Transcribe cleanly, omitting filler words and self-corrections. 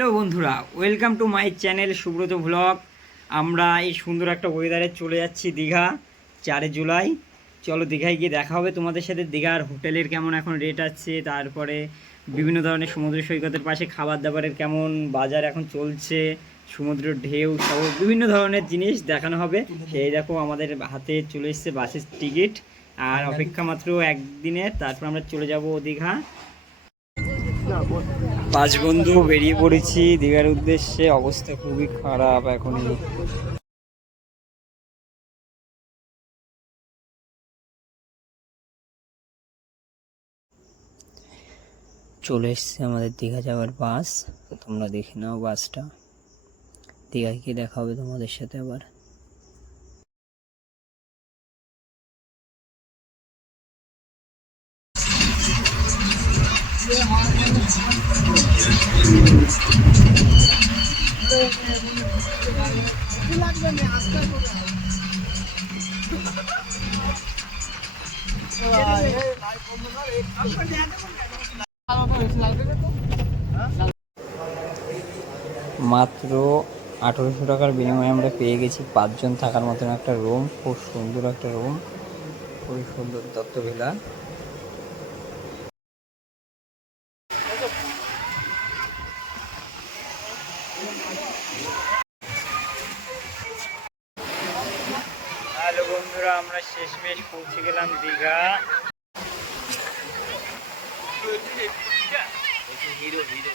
Hello বন্ধুরা, welcome to my channel Subrata vlog. আমরা এই সুন্দর একটা ওয়েদারে চলে যাচ্ছি দীঘা, 4 জুলাই। চলো দীঘায় গিয়ে দেখা হবে তোমাদের সাথে। দীঘার হোটেলের কেমন এখন রেট আছে, তারপরে বিভিন্ন ধরনের সমুদ্র সৈকতের পাশে খাবার দাবারের কেমন বাজার এখন চলছে, সমুদ্রের ঢেউ সহ বিভিন্ন ধরনের জিনিস দেখানো হবে। সেই দেখো আমাদের হাতে চলে এসছে বাসের টিকিট, আর অপেক্ষা মাত্র একদিনের, তারপর আমরা চলে যাব দীঘা। 5 বন্ধু বেরিয়ে পড়েছি দীঘার উদ্দেশ্যে। অবস্থা খুবই খারাপ এখনই। চলে এসছে আমাদের দীঘা যাওয়ার বাস। তো তোমরা দেখে নাও বাসটা। দীঘায় গিয়ে দেখা হবে তোমাদের সাথে আবার। মাত্র 1800 টাকার বিনিময়ে আমরা পেয়ে গেছি 5 জন থাকার মতন একটা রুম। খুব সুন্দর একটা রুম, খুবই সুন্দর দত্ত ভিলা। হ্যালো বন্ধুরা, আমরা শেষমেশ পৌঁছে গেলাম দীঘা। Hero hero